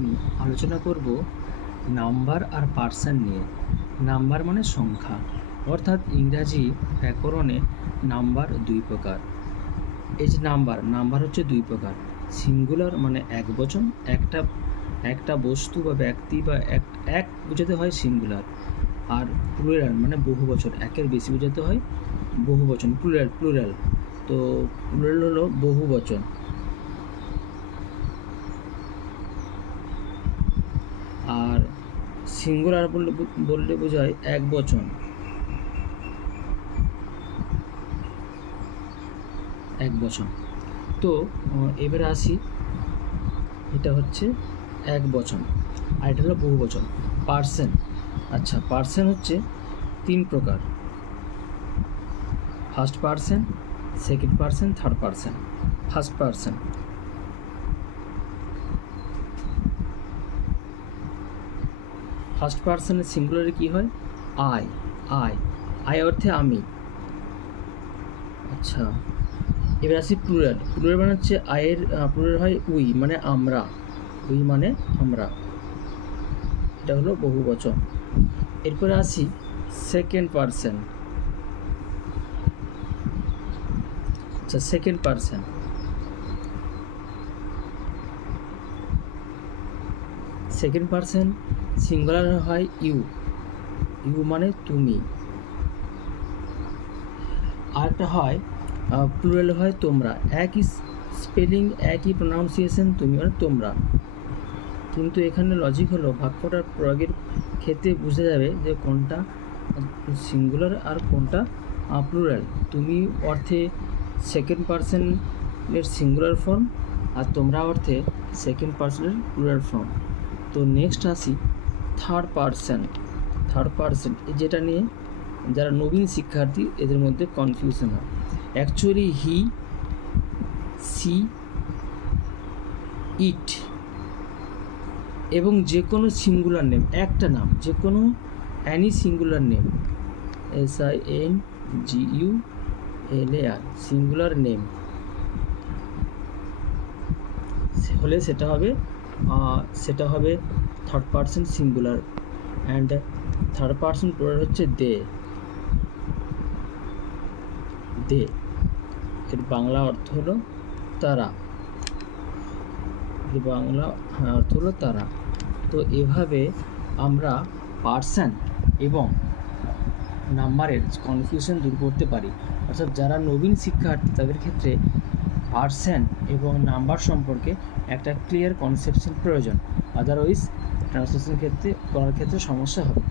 আমি আলোচনা করব নাম্বার আর পার্সেন্ট নিয়ে। নাম্বার মানে সংখ্যা, অর্থাৎ ইংরাজি ব্যাকরণে নাম্বার দুই প্রকার। এই যে নাম্বার হচ্ছে দুই প্রকার। সিঙ্গুলার মানে এক বচন, একটা বস্তু বা ব্যক্তি বা এক বোঝাতে হয় সিঙ্গুলার, আর প্লুরাল মানে বহু বচন, একের বেশি বোঝাতে হয় বহু বচন, প্লুরাল। তো প্লুরাল হলো বহু বচন। আর সিঙ্গুলার বললে বোঝায় এক বচন। তো এবারে আসি, এটা হচ্ছে এক বচন আর এটা হলো বহু বচন। পার্সেন্ট, আচ্ছা পার্সেন্ট হচ্ছে তিন প্রকার: first percent, second percent, third percent. First পার্সেন্টের সিঙ্গুলারে কি হয়? আই অর্থে আমি। আচ্ছা, এবার আসি প্লুরাল মানে হচ্ছে আয়ের প্লুরাল হয় উই মানে আমরা, এটা হলো বহু বচন। এরপরে আসি সেকেন্ড পার্সেন্ট। আচ্ছা, সেকেন্ড পার্সেন্ট সিঙ্গুলার হয় ইউ মানে তুমি। আরেকটা হয় প্লুরাল হয় তোমরা, একই স্পেলিং একই প্রোনাউন্সিয়েশন, তুমি মানে তোমরা। কিন্তু এখানে লজিক হলো বাক্যটার প্রয়োগের ক্ষেত্রে বুঝে যাবে যে কোনটা সিঙ্গুলার আর কোনটা প্লুরাল। তুমি অর্থে সেকেন্ড পার্সনের সিঙ্গুলার ফর্ম, আর তোমরা অর্থে সেকেন্ড পার্সনের প্লুরাল ফর্ম। তো নেক্সট আসি থার্ড পার্সন, যেটা নিয়ে যারা নবীন শিক্ষার্থী এদের মধ্যে কনফিউশন হয়। অ্যাকচুয়ালি হি, সি, ইট এবং যে কোনো সিঙ্গুলার নেম, একটা নাম, যে কোনো any singular name, SINGULAR singular name হলে সেটা হবে third person singular. And third person plural হচ্ছে দে। এর বাংলা অর্থ হলো তারা। তো এভাবে আমরা পার্সন এবং নাম্বারের কনফিউশন দূর করতে পারি। অর্থাৎ যারা নবীন শিক্ষার্থী তাদের ক্ষেত্রে পার্সেন্ট এবং নাম্বার সম্পর্কে একটা ক্লিয়ার কনসেপশন প্রয়োজন, আদারওয়াইজ ট্রান্সলেশন করার ক্ষেত্রে সমস্যা হবে।